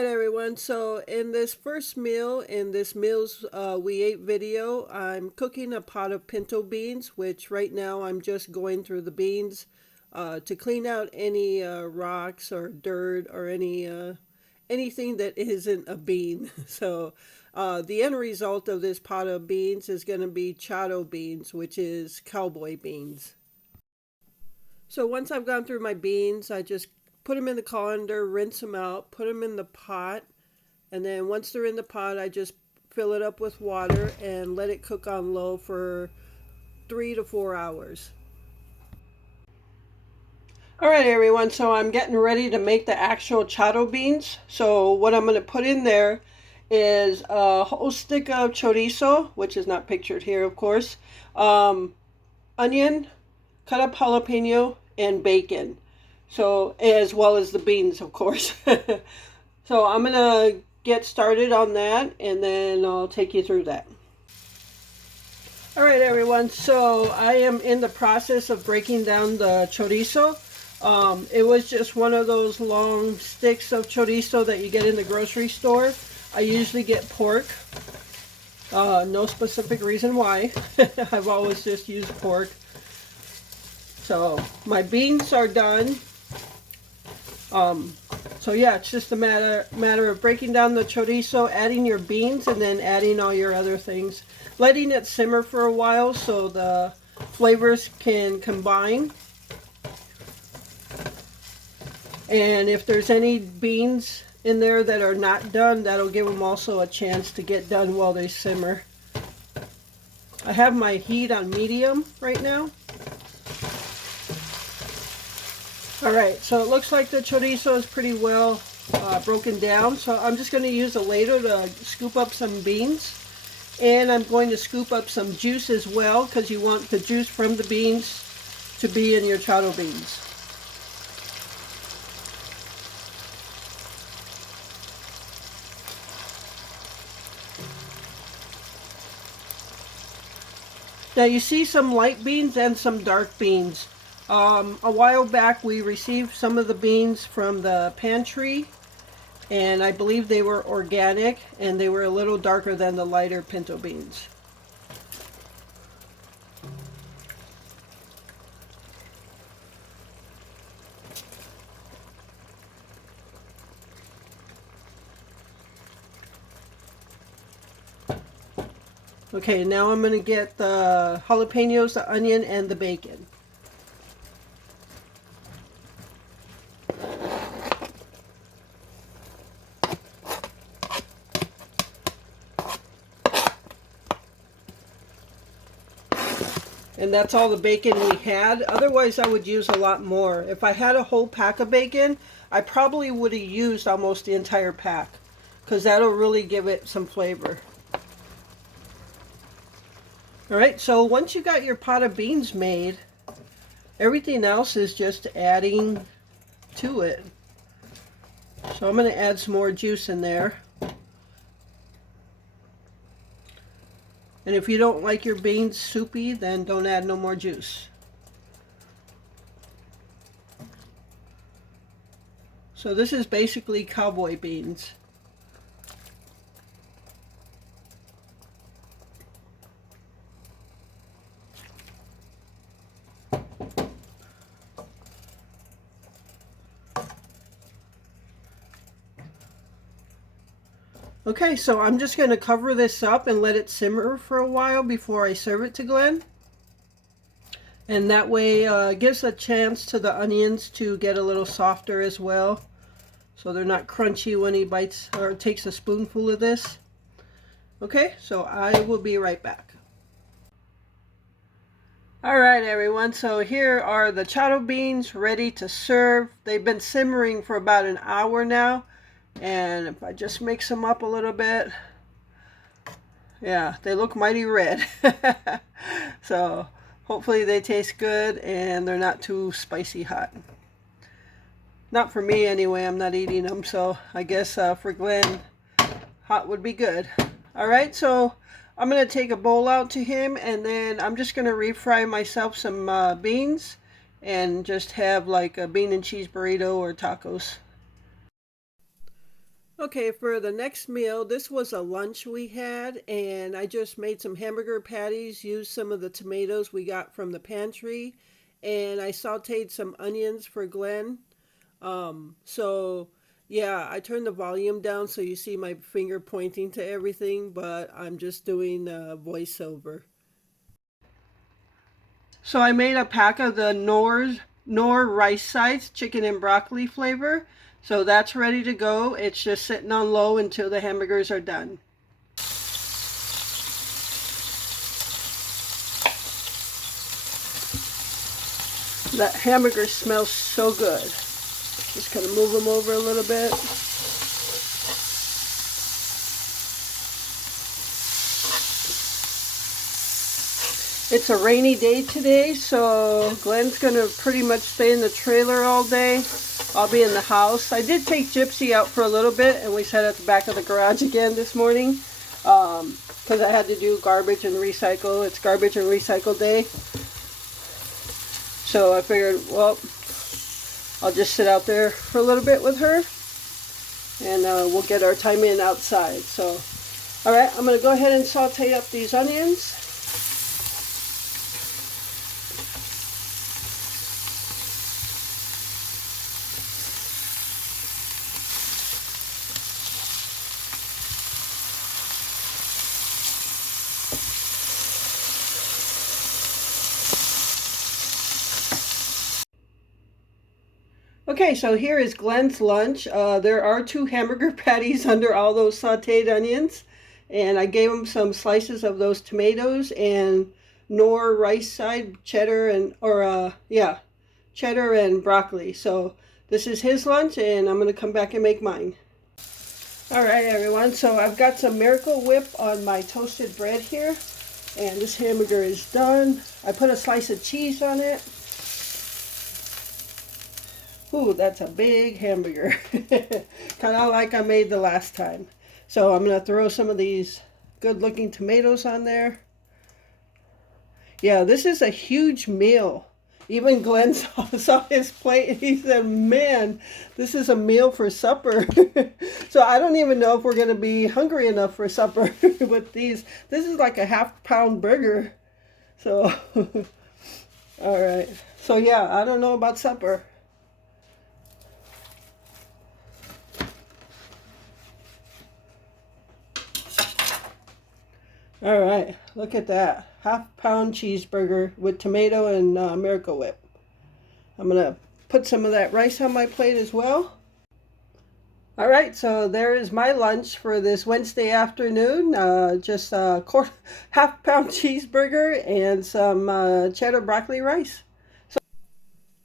Alright everyone, so in this first meal, in this meals we ate video, I'm cooking a pot of pinto beans, which right now I'm just going through the beans to clean out any rocks or dirt or anything that isn't a bean. So the end result of this pot of beans is going to be chado beans, which is cowboy beans. So once I've gone through my beans, I just put them in the colander, rinse them out, put them in the pot, and then once they're in the pot, I just fill it up with water and let it cook on low for 3 to 4 hours. Alright everyone, so I'm getting ready to make the actual chado beans. So what I'm going to put in there is a whole stick of chorizo, which is not pictured here of course, onion, cut up jalapeno, and bacon. So, as well as the beans, of course. So I'm going to get started on that, and then I'll take you through that. Alright everyone, so I am in the process of breaking down the chorizo. It was just one of those long sticks of chorizo that you get in the grocery store. I usually get pork. No specific reason why. I've always just used pork. So my beans are done. So yeah, it's just a matter of breaking down the chorizo, adding your beans, and then adding all your other things. Letting it simmer for a while so the flavors can combine. And if there's any beans in there that are not done, that'll give them also a chance to get done while they simmer. I have my heat on medium right now. Alright, so it looks like the chorizo is pretty well broken down. So I'm just going to use a ladle to scoop up some beans. And I'm going to scoop up some juice as well, because you want the juice from the beans to be in your chado beans. Now you see some light beans and some dark beans. A while back we received some of the beans from the pantry, and I believe they were organic, and they were a little darker than the lighter pinto beans. Okay, now I'm going to get the jalapenos, the onion, and the bacon. And that's all the bacon we had. Otherwise, I would use a lot more. If I had a whole pack of bacon, I probably would have used almost the entire pack, because that'll really give it some flavor. Alright, so once you got your pot of beans made, everything else is just adding to it. So I'm going to add some more juice in there. And if you don't like your beans soupy, then don't add no more juice. So this is basically cowboy beans. Okay, so I'm just going to cover this up and let it simmer for a while before I serve it to Glenn. And that way it gives a chance to the onions to get a little softer as well, so they're not crunchy when he bites or takes a spoonful of this. Okay, so I will be right back. Alright everyone, so here are the chado beans ready to serve. They've been simmering for about an hour now. And if I just mix them up a little bit, yeah, they look mighty red. So hopefully they taste good and they're not too spicy hot. Not for me anyway, I'm not eating them, so I guess for Glenn, hot would be good. Alright, so I'm going to take a bowl out to him, and then I'm just going to refry myself some beans and just have like a bean and cheese burrito or tacos. Okay, for the next meal, this was a lunch we had, and I just made some hamburger patties, used some of the tomatoes we got from the pantry, and I sauteed some onions for Glenn. So yeah, I turned the volume down so you see my finger pointing to everything, but I'm just doing a voiceover. So I made a pack of the Knorr rice sides, chicken and broccoli flavor. So that's ready to go. It's just sitting on low until the hamburgers are done. That hamburger smells so good. Just gonna move them over a little bit. It's a rainy day today, so Glenn's gonna pretty much stay in the trailer all day. I'll be in the house. I did take Gypsy out for a little bit, and we sat at the back of the garage again this morning because I had to do garbage and recycle. It's garbage and recycle day. So I figured, well, I'll just sit out there for a little bit with her, and we'll get our time in outside. So, all right, I'm going to go ahead and saute up these onions. Okay, so here is Glenn's lunch. There are 2 hamburger patties under all those sauteed onions, and I gave him some slices of those tomatoes and Knorr rice side cheddar and cheddar and broccoli. So this is his lunch, and I'm gonna come back and make mine. All right, everyone. So I've got some Miracle Whip on my toasted bread here, and this hamburger is done. I put a slice of cheese on it. Ooh, that's a big hamburger. Kind of like I made the last time. So I'm going to throw some of these good looking tomatoes on there. Yeah, this is a huge meal. Even Glenn saw his plate and he said, man, this is a meal for supper. So I don't even know if we're going to be hungry enough for supper with these. This is like a half-pound burger. So, all right. So yeah, I don't know about supper. All right, look at that. Half-pound cheeseburger with tomato and Miracle Whip. I'm going to put some of that rice on my plate as well. All right, so there is my lunch for this Wednesday afternoon. Just a half-pound cheeseburger and some cheddar broccoli rice.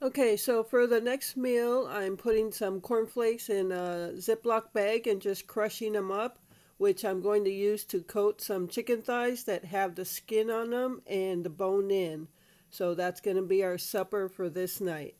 Okay, so for the next meal, I'm putting some cornflakes in a Ziploc bag and just crushing them up, which I'm going to use to coat some chicken thighs that have the skin on them and the bone in. So that's going to be our supper for this night.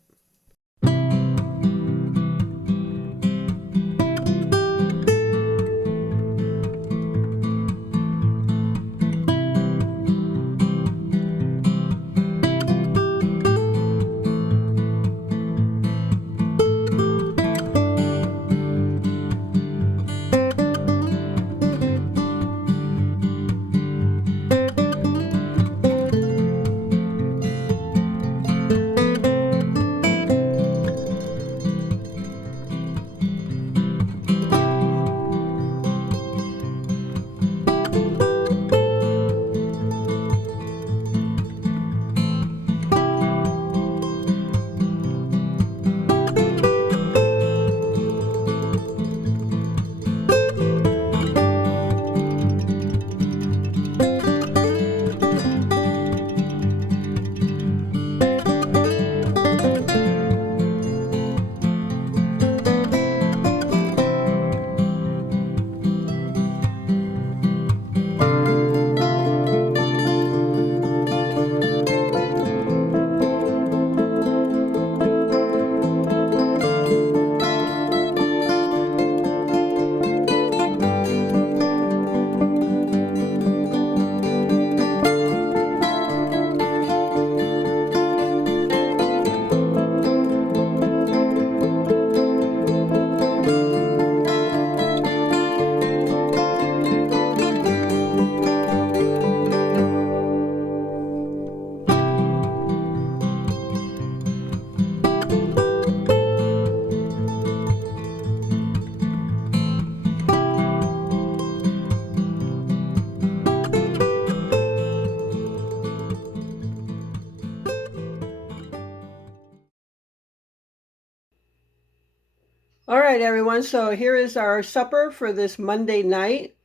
right, everyone. So here is our supper for this Monday night.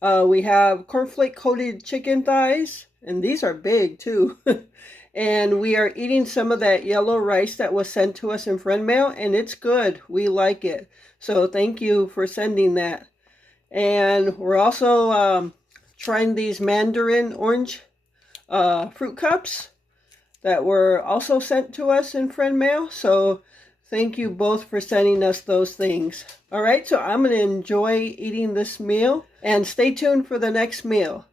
We have cornflake coated chicken thighs, and these are big too. And we are eating some of that yellow rice that was sent to us in friend mail, and it's good. We like it. So thank you for sending that. And we're also trying these mandarin orange fruit cups that were also sent to us in friend mail. So thank you both for sending us those things. All right, so I'm going to enjoy eating this meal and stay tuned for the next meal.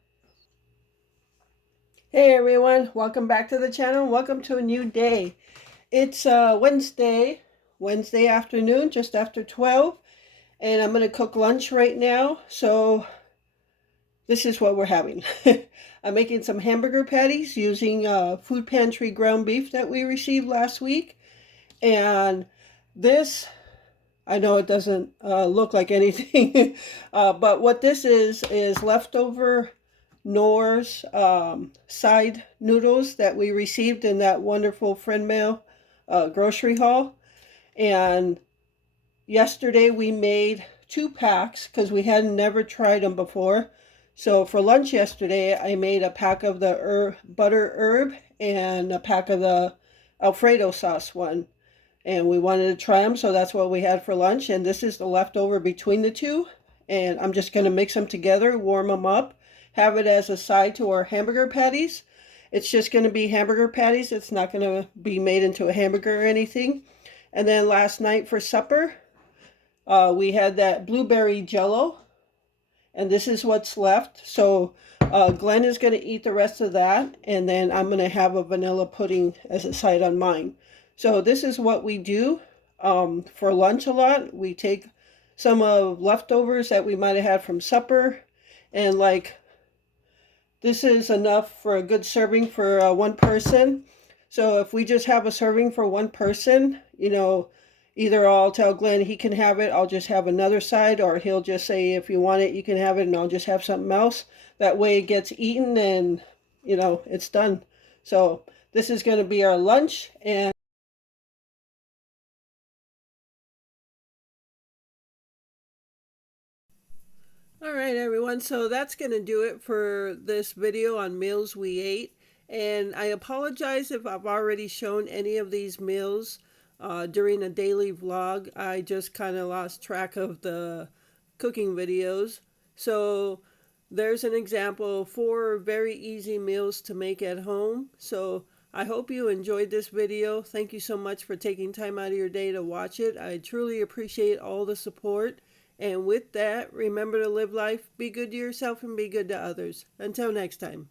Hey everyone, welcome back to the channel. Welcome to a new day. It's Wednesday afternoon, just after 12, and I'm going to cook lunch right now. So this is what we're having. I'm making some hamburger patties using food pantry ground beef that we received last week. And this, I know it doesn't look like anything, but what this is leftover Knorr's side noodles that we received in that wonderful friend mail grocery haul. And yesterday we made 2 packs because we had never tried them before. So for lunch yesterday, I made a pack of the butter herb and a pack of the Alfredo sauce one. And we wanted to try them, so that's what we had for lunch. And this is the leftover between the two. And I'm just going to mix them together, warm them up, have it as a side to our hamburger patties. It's just going to be hamburger patties. It's not going to be made into a hamburger or anything. And then last night for supper, we had that blueberry jello, and this is what's left. So Glenn is going to eat the rest of that, and then I'm going to have a vanilla pudding as a side on mine. So this is what we do for lunch a lot. We take some of leftovers that we might have had from supper, and like this is enough for a good serving for one person. So if we just have a serving for one person, either I'll tell Glenn he can have it, I'll just have another side, or he'll just say, if you want it, you can have it, and I'll just have something else. That way it gets eaten and, it's done. So this is going to be our lunch. And all right, everyone. So that's going to do it for this video on meals we ate. And I apologize if I've already shown any of these meals during a daily vlog. I just kind of lost track of the cooking videos. So there's an example of 4 very easy meals to make at home. So I hope you enjoyed this video. Thank you so much for taking time out of your day to watch it. I truly appreciate all the support. And with that, remember to live life, be good to yourself, and be good to others. Until next time.